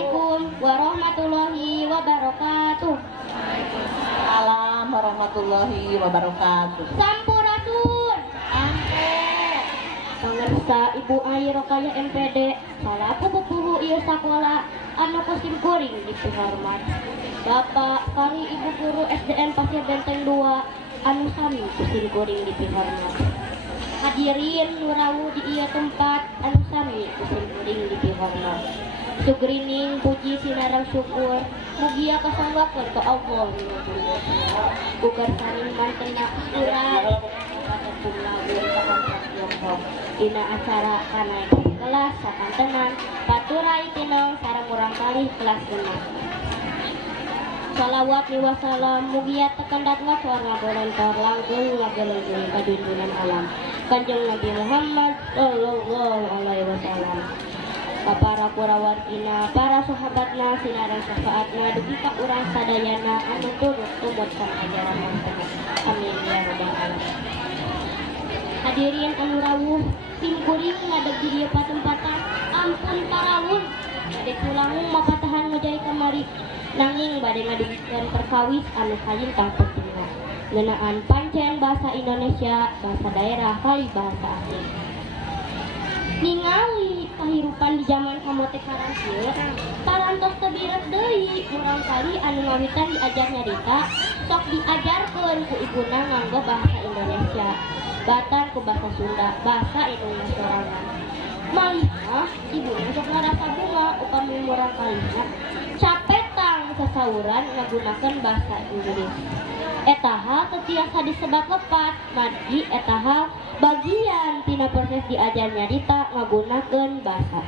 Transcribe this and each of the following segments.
Assalamualaikum warahmatullahi wabarakatuh. Waalaikumsalam warahmatullahi wabarakatuh. Sampurasun. Pangersa Ibu Ai Rokaya MPD, salaku pupuhu ieu sakola anu kusim kuring dipihormat. Bapak kali Ibu guru SDN Pasir Benteng 2 anu sami kusim kuring dipihormat. Hadirin nurawu di ieu tempat anu sami kusim kuring dipihormat. Sugrining puji sinarang syukur mugia kasanggakeun ka Allah ugar saning mantena urang dina acara kanaekan kelas sakantenan paturai tinong sareng urang kalih kelas 6. Salawat wa salam mugia tekandatna suara golontor langgeng ngageleng ka dundunan alam Kanjeng Nabi Muhammad sallallahu alaihi wasallam. Para kurawartina, para sahabatna, sinarang syafaatna, dugi ka urang sadayana anu turut tumut kana ajaran manten. Amin ya rabbal alamin. Hadirin anu rawuh, tim kuring ngadeg di dieu patempatan, ampun parawun. Bade pulang mapatahan ngajai kamari, nanging bade ngadugikeun perkawis anu kalintang pentingna. Ngeunaan pancen bahasa Indonesia, bahasa daerah kali bahasa asing. Ningali kehidupan di zaman kamote karantieu parantos teu biret deui urang kali anu ngawitan diajar nyarita sok diajarkeun ku ibuna nganggo bahasa Indonesia batan ku bahasa Sunda bahasa Indonesia sorangan malihna ibuna sok ngarasa bunga upami urang kalina capetang sasauran ngagunakeun bahasa Inggris eta hal teu tiasa disebat lepat margi eta hal bagian tina proses diajar nyarita ngagunakeun basa.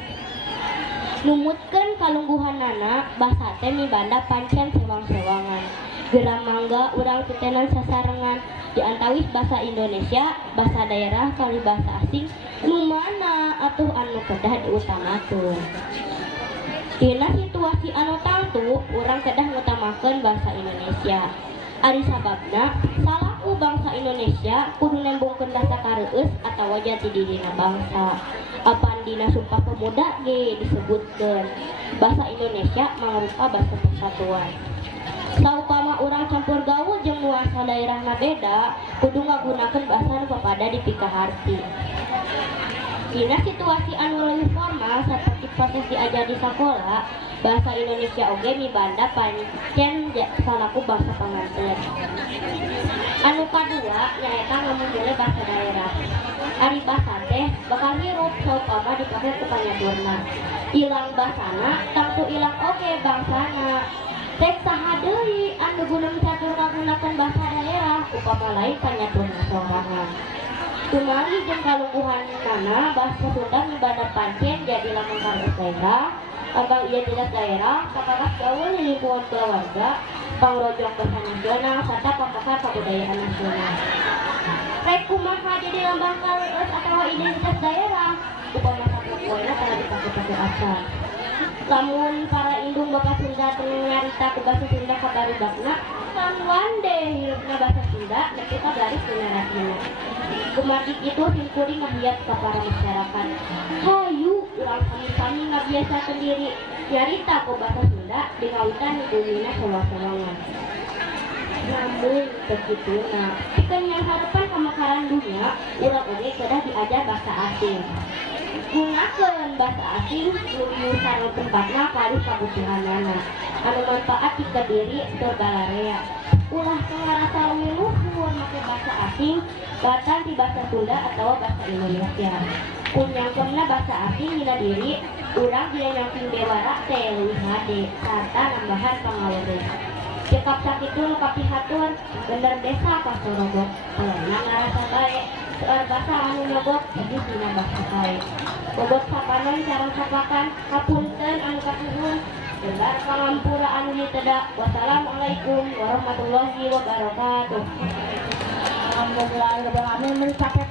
Numutkeun kalungguhanana basa teh mibanda pancen sewang-sewangan. Geura mangga urang titenan sasarengan diantawis basa Indonesia, basa daerah kali basa asing nu mana atuh anu kedah diutamakeun. Dina situasi anu tangtu urang kedah ngutamakeun basa Indonesia. Ari sababna salaku bangsa Indonesia kudu nembungkeun rasa kareueus atawa jati dirina bangsa. Apan dina Sumpah Pemuda ge disebutkeun basa Indonesia mangrupa basa persatuan. Saupama urang campur gaul jeung nuansa daerahna beda, kudu ngagunakeun basa nu papada dipikaharti. Dina situasi anu leuwih formal saperti proses diajar di sakola, bahasa Indonesia oge mibanda pancen salaku bangsa panganten. Anu kadua nyaeta ngamungkule bahasa daerah. Ari basa teh bakal hirup saupama dipake ku panyadurna. Ilang basana tangtu ilang oge bangsana. Tek saha deui anu gunung catur ngagunakeun bahasa daerah upama lain panyadurna sorangan. Tumali jeung kalungguhanana bahasa Sunda mibanda pancen jadi lamun kareueus daerah. Abang ia tidak daerah, kapakas gaul di lingkungan keluarga, pangrojong bahasa nasional, serta pangkasar kebudayaan nasional. Rek kumaha jadi lambang kareueus atawa identitas daerah, upama satu poena kana dipake-pake asal. Lamun para indung bapak Sunda teu nyarita ku bahasa Sunda ka barudakna, wande hirupna bahasa Sunda, nek kita garis peneratina. Kumadik itu simkuring ngahiat ka para masyarakat. Hayu urang sami-sami ngabiasa sendiri nyarita ku bahasa Sunda dingawitan hidungina sewa-sewangan. Namun begituna, pikeun yang harapan pamekaran dunia, urang oge kedah diajar bahasa asing. Gunakeun bahasa asing nuju sareng tempatna kali kabutuhanana. Anu manfaat di Kediri Turgalarea. Ulah ngarasa leuwih luhur make bahasa asing, batan di bahasa Sunda atau bahasa Indonesia. Kunyangkeunna bahasa asing dina diri, urang dina nyangking dewara teh leuwih hade sarta nambahan pangaweruh. Cekap sakitu nu kapihatur, bener desa ka Sorobot. Elena ngarasa bae, seueur basa anu nyobot jadi dina bahasa bae. Bobot sapanon sareng sapakan, hapunten anu kasuhun. Benar pangampura anu diteda. Wassalamualaikum warahmatullahi wabarakatuh. Alhamdulillah, mencapai